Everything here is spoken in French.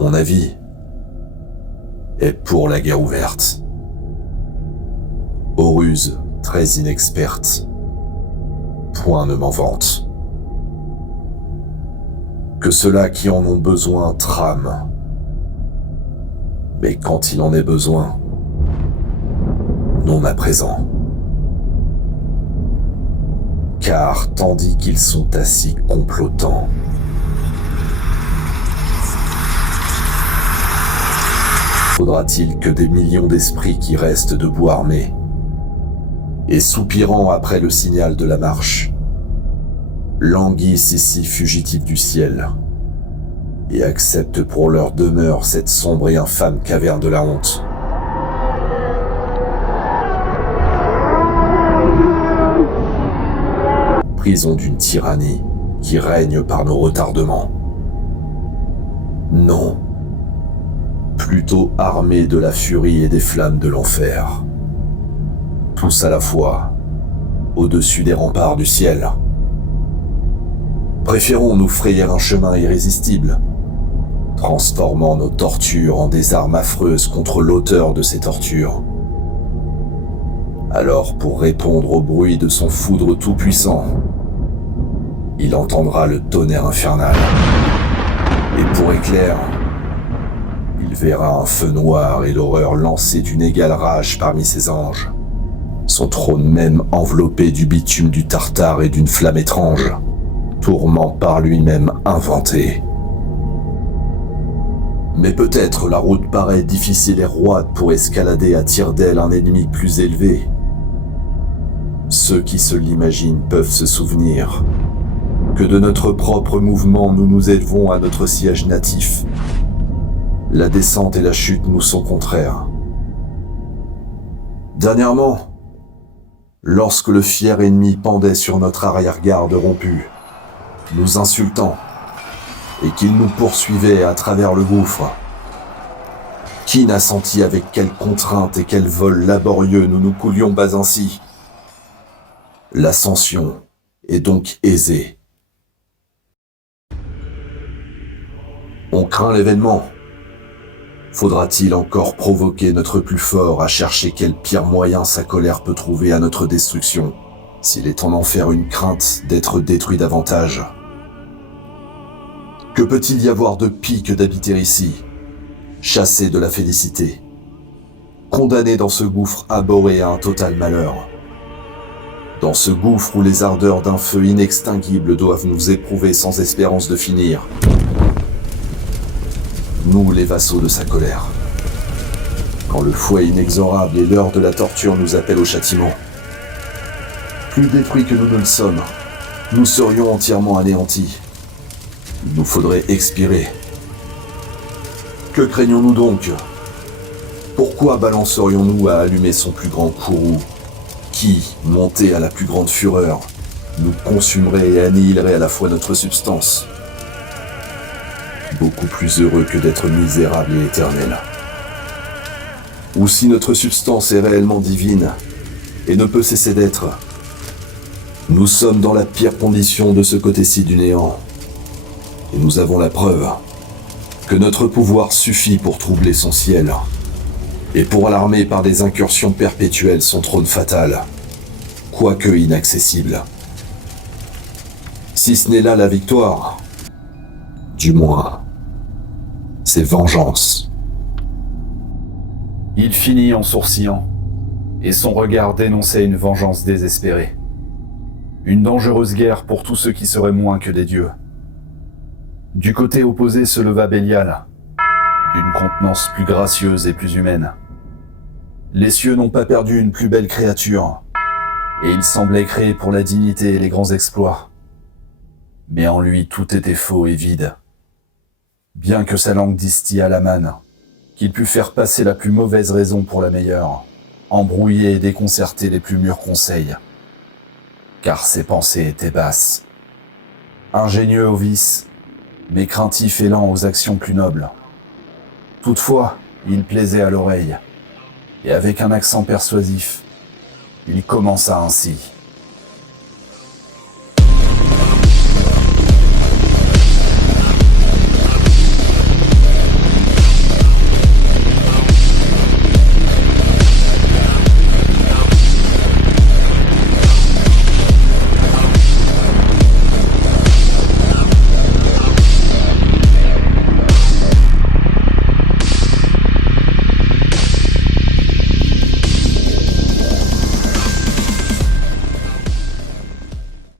mon avis, est pour la guerre ouverte. Aux ruses très inexpertes, point ne m'en vante. Que ceux-là qui en ont besoin trament. Mais quand il en est besoin, non à présent. Car tandis qu'ils sont assis complotants, faudra-t-il que des millions d'esprits qui restent debout armés et soupirant après le signal de la marche, languissent ici fugitifs du ciel et acceptent pour leur demeure cette sombre et infâme caverne de la honte. Prison d'une tyrannie qui règne par nos retardements. Non, plutôt armés de la furie et des flammes de l'enfer. Tous à la fois, au-dessus des remparts du ciel. Préférons nous frayer un chemin irrésistible, transformant nos tortures en des armes affreuses contre l'auteur de ces tortures. Alors, pour répondre au bruit de son foudre tout-puissant, il entendra le tonnerre infernal. Et pour éclair, il verra un feu noir et l'horreur lancée d'une égale rage parmi ses anges. Son trône même enveloppé du bitume du Tartare et d'une flamme étrange, tourment par lui-même inventé. Mais peut-être la route paraît difficile et roide pour escalader à tire-d'aile un ennemi plus élevé. Ceux qui se l'imaginent peuvent se souvenir que de notre propre mouvement nous nous élevons à notre siège natif. La descente et la chute nous sont contraires. Dernièrement, lorsque le fier ennemi pendait sur notre arrière-garde rompue, nous insultant, et qu'il nous poursuivait à travers le gouffre, qui n'a senti avec quelle contrainte et quel vol laborieux nous nous coulions bas ainsi? L'ascension est donc aisée. On craint l'événement. Faudra-t-il encore provoquer notre plus fort à chercher quel pire moyen sa colère peut trouver à notre destruction, s'il est en enfer une crainte d'être détruit davantage? Que peut-il y avoir de pis que d'habiter ici, chassé de la félicité, condamné dans ce gouffre abhorré à un total malheur? Dans ce gouffre où les ardeurs d'un feu inextinguible doivent nous éprouver sans espérance de finir. Nous, les vassaux de sa colère. Quand le fouet inexorable et l'heure de la torture nous appellent au châtiment. Plus détruits que nous ne le sommes, nous serions entièrement anéantis. Il nous faudrait expirer. Que craignons-nous donc? Pourquoi balancerions-nous à allumer son plus grand courroux, qui, monté à la plus grande fureur, nous consumerait et annihilerait à la fois notre substance? Beaucoup plus heureux que d'être misérable et éternel. Ou si notre substance est réellement divine et ne peut cesser d'être, nous sommes dans la pire condition de ce côté-ci du néant. Et nous avons la preuve que notre pouvoir suffit pour troubler son ciel et pour alarmer par des incursions perpétuelles son trône fatal, quoique inaccessible. Si ce n'est là la victoire, du moins, c'est vengeance. Il finit en sourcillant, et son regard dénonçait une vengeance désespérée. Une dangereuse guerre pour tous ceux qui seraient moins que des dieux. Du côté opposé se leva Bélial, d'une contenance plus gracieuse et plus humaine. Les cieux n'ont pas perdu une plus belle créature, et il semblait créé pour la dignité et les grands exploits. Mais en lui tout était faux et vide. Bien que sa langue distille à la manne, qu'il pût faire passer la plus mauvaise raison pour la meilleure, embrouiller et déconcerter les plus mûrs conseils. Car ses pensées étaient basses. Ingénieux au vice, mais craintif et lent aux actions plus nobles. Toutefois, il plaisait à l'oreille, et avec un accent persuasif, il commença ainsi.